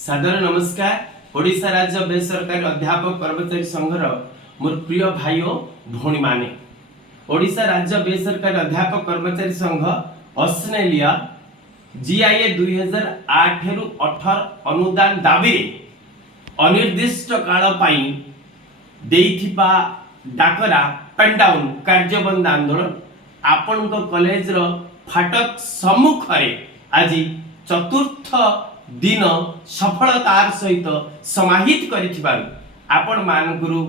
सादर नमस्कार। ओडिशा राज्य बेसरकारी अध्यापक कर्मचारी संघर मोर प्रिय भाई और भौणी माने ओडिशा राज्य बेसरकारी अध्यापक कर्मचारी संघ ऑस्ट्रेलिया जीआईए 2008 रु 18 अनुदान दाबी अनिर्दिष्ट काल पाई देइथिबा डाकरा पेन डाउन कार्यबंद आंदोलन आपण कॉलेज रो फाटक सम्मुख रे आज चतुर्थ दिन सफलतार सहित समाहित करिथिबारु आपण मानगुरु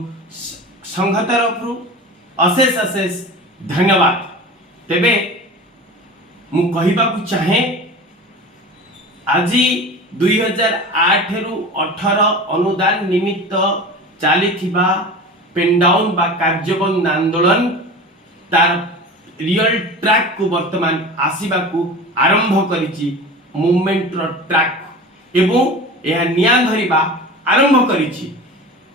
संघ तरफ अशेष अशेष धन्यवाद। तेबे मु कहिबाकु चाहे आज 2008 रु 18 अनुदान निमित्त चलीथिबा पेन डाउन बा कार्यबंद आंदोलन तार रियल ट्रैक को वर्तमान आसीबाकू आरंभ करिछि। मूवमेंट रो ट्रैक एवं यह निया धरिबा आरंभ करिछि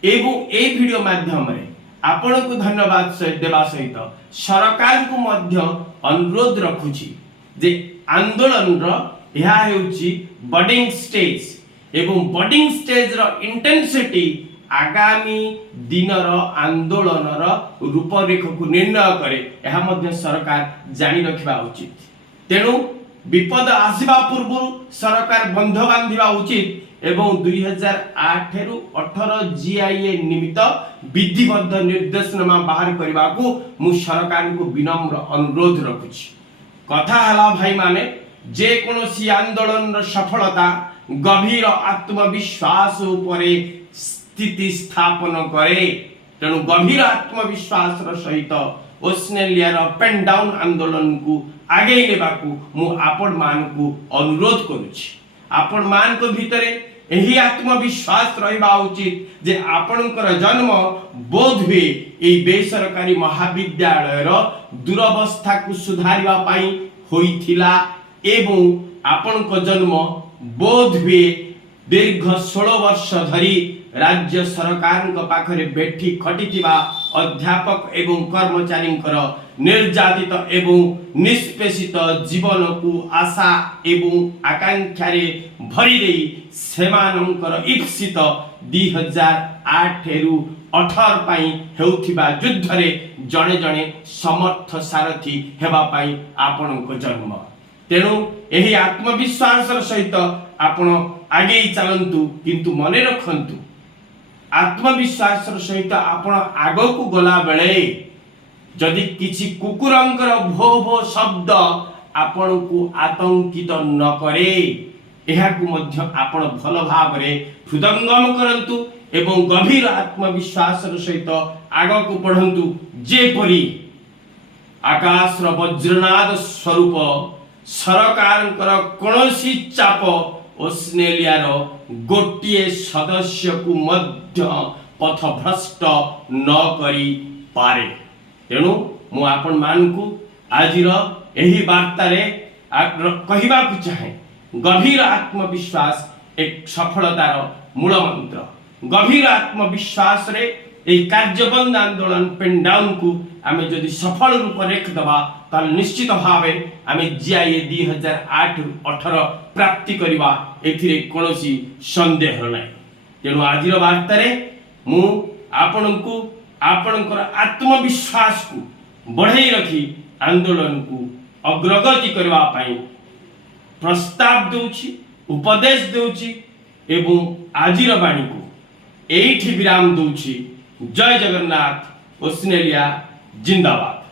एवं ए वीडियो माध्यम रे आपण को धन्यवाद देवा सहित सरकार को मध्य अनुरोध रखुछि जे आंदोलन रो यह हेउछि बडिंग स्टेज एवं बडिंग स्टेज रो इंटेंसिटी आगामी दिन रो आंदोलन रो रूपरेख को निर्णय करे यह मध्य सरकार जानि रखिबा उचित। तेणु विपद आसीबा पूर्व सरकार बंध बांधिबा उचित एवं 2008 रु 18 जीआईए निमित्त विधिबद्ध निर्देशनामा बाहर करबा को मु सरकार को विनम्र अनुरोध रखुछि। कथा हला भाई माने जे कोनोसी आंदोलन रो सफलता गभीर आत्मविश्वास उपरे स्थिति स्थापन करे। तेणु गभीर आत्मविश्वास सहित ऑस्ट्रेलिया पेन डाउन आंदोलन को आगे लेबाकू मु आपण मान को अनुरोध करूछि। आपण मान को भितरे एही आत्मविश्वास रहिबा उचित जे आपणकर जन्म बोध हुए एई बेसरकारी महाविद्यालय रो दुरवस्था को सुधारिबा पाई होइथिला एवं आपणक जन्म बोध हुए दीर्घ 16 वर्ष धरी राज्य सरकार पाखरे बेठी खटिथिबा अध्यापक एवं कर्मचारी निर्यातित एवं निष्पेषित जीवन को आशा एवं आकांक्षा रे भरी देई सेमानंकर इप्सित 2008 रु 18 पाई हेउथिबा युद्ध रे जणे जणे समर्थ सारथी हेबा पाई आपणक जन्म। तेणु एही आत्मविश्वास सहित आपण आगे चलंतु किंतु मने रखंतु आत्मविश्वास सहित आपण आगो को गला बेले जदि किछि कुकुरंकर भो भो शब्द आपण को आतंकित न करे एहा को मध्य आपण भल भाव रे हृदंगम करंतु एवं गभीर आत्मविश्वास सहित आगो को पढंतु। जेपरि आकाश रो वज्रनाद स्वरूप सरकारंकर कोनोसी चाप ऑस्ट्रेलिया रो गोटिए सदस्य को मध्य पथभ्रष्ट न करी पारे। तेणु मु आपण मान को आजिर एही वार्ता रे कहिबा को चाहे गभीर आत्मविश्वास एक सफलतार मूल मंत्र। गभीर आत्मविश्वास रे ए कार्यबंद आंदोलन पेन डाउन को आमे जदि सफल रूप रेख दबा ताल निश्चित भावे आमे जीआईए 2008 18 प्राप्ति करिबा एथिरे कोनोसी संदेह नै। तेणु आजिर वार्ता रे मु आपनकु आपनकर आत्मविश्वास को बढ़ाई रखी आंदोलन को अग्रगति करबा पाई प्रस्ताव देउछि उपदेश देउछि एवं आजिर बाणी को एठी विराम देउछि। जय जगन्नाथ। ऑस्ट्रेलिया जिंदाबाद।